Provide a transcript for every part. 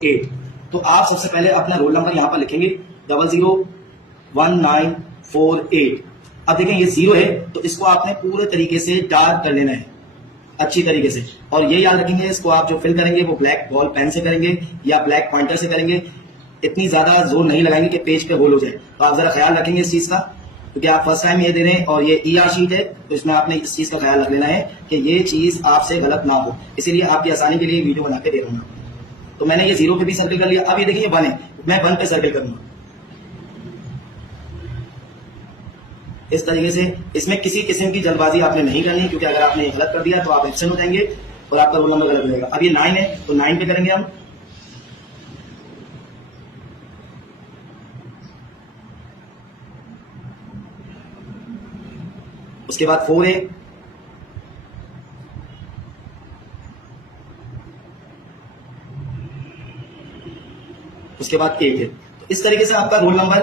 8। तो आप सबसे पहले अपना रोल नंबर यहाँ पर लिखेंगे 001948। अब देखें ये 0 है तो इसको आपने पूरे तरीके से डार्क कर लेना है अच्छी तरीके से, और ये याद रखेंगे इसको आप जो फिल करेंगे वो ब्लैक बॉल पेन से करेंगे या ब्लैक पॉइंटर से करेंगे। इतनी ज्यादा जोर नहीं लगाएंगे कि पेज पे होल हो जाए। तो आप जरा ख्याल रखेंगे इस चीज का, क्योंकि आप फर्स्ट टाइम ये दे रहे हैं और ये ER शीट है, तो इसमें आपने इस चीज का ख्याल रख लेना है कि ये चीज आपसे गलत ना हो। इसीलिए आपकी आसानी के लिए वीडियो बना के दे रहा हूँ। तो मैंने ये 0 पे भी सर्कल कर लिया। अब ये देखिए 1 है, मैं 1 पे सर्कल करूंगा इस तरीके से। इसमें किसी किस्म की जल्दबाजी आपने नहीं करनी, क्योंकि अगर आपने गलत कर दिया तो आप एब्सेंट हो जाएंगे और आपका रोल नंबर गलत हो जाएगा। अब ये 9 है तो 9 पे करेंगे हम। उसके बाद 4 है, उसके बाद 8 है। तो इस तरीके से आपका रोल नंबर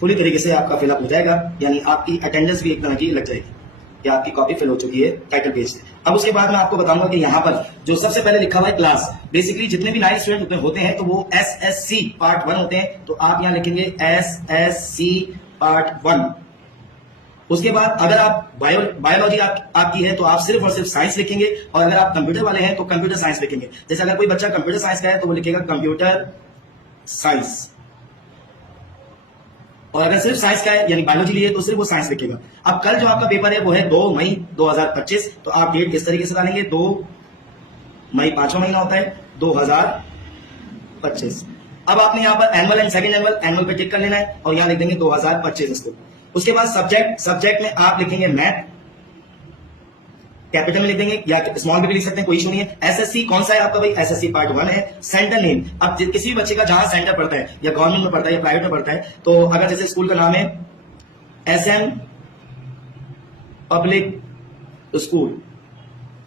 पूरी तरीके से आपका फिलअप हो जाएगा, यानी आपकी अटेंडेंस भी एक तरह की लग जाएगी या आपकी कॉपी फिल हो चुकी है टाइटल पेज से। अब उसके बाद मैं आपको बताऊंगा कि यहाँ पर जो सबसे पहले लिखा हुआ है क्लास, बेसिकली जितने भी 9 स्टूडेंट होते हैं तो वो SSC पार्ट 1 होते हैं, तो आप यहाँ लिखेंगे SSC पार्ट 1। उसके बाद अगर आप बायोलॉजी आपकी है तो आप सिर्फ और सिर्फ साइंस लिखेंगे, और अगर आप कंप्यूटर वाले हैं तो कंप्यूटर साइंस लिखेंगे। जैसे अगर कोई बच्चा कंप्यूटर साइंस का है तो वो लिखेगा कंप्यूटर साइंस, और अगर सिर्फ साइंस का है यानी बायोलॉजी लिए तो सिर्फ वो साइंस लिखेगा। अब कल जो आपका पेपर है वो है 2 मई 2025, तो आप डेट इस तरीके से डालेंगे 2 मई 5वां महीना होता है 2025। अब आपने यहाँ पर एनुअल एंड सेकंड एनुअल पे टिक कर लेना है और यहाँ लिख देंगे 2025 इसको। उसके बाद सब्जेक्ट में आप लिखेंगे मैथ, कैपिटल में लिख देंगे या स्मॉल में भी लिख सकते हैं, कोई इशू नहीं है। SSC कौन सा है आपका भाई? SSC पार्ट 1 है। सेंटर नेम, अब किसी भी बच्चे का जहां सेंटर पड़ता है या गवर्नमेंट में पड़ता है या प्राइवेट में पड़ता है, तो अगर जैसे स्कूल का नाम है SM पब्लिक स्कूल,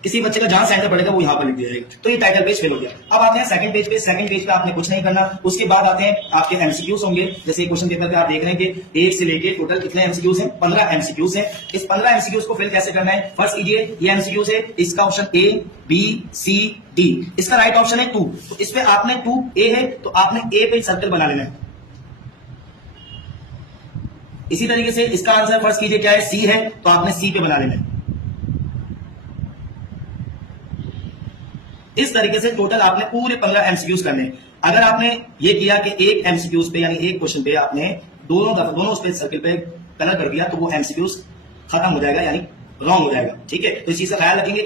किसी बच्चे का जहां सेंटर पड़ेगा वो यहां पर लिख दिया जाएगा। तो ये टाइटल पेज फिल हो गया। अब आते हैं सेकंड पेज पे। सेकंड पेज पे आपने कुछ नहीं करना। उसके बाद आते हैं आपके MCQs होंगे। जैसे क्वेश्चन पेपर पे आप देख रहे हैं कि 1 से लेके टोटल कितने MCQs हैं? 15 MCQs हैं। इस 15 MCQs को फिल कैसे करना है? फर्स्ट कीजिए, ये MCQs है, इसका option A B C D, इसका राइट ऑप्शन है 2, तो इस पे आपने 2A है तो आपने A पे सर्कल बना लेना है। इसी तरीके से इसका आंसर फर्स्ट कीजिए क्या है? C है तो आपने C पे बना लेना है। इस तरीके से टोटल आपने पूरे 15 MCQs करने हैं। अगर आपने ये किया कि एक MCQs पे यानी एक क्वेश्चन पे आपने दोनों उस पे सर्कल पे कलर कर दिया तो वो MCQs खत्म हो जाएगा यानी रॉन्ग हो जाएगा। ठीक है, तो इस चीज का ख्याल रखेंगे।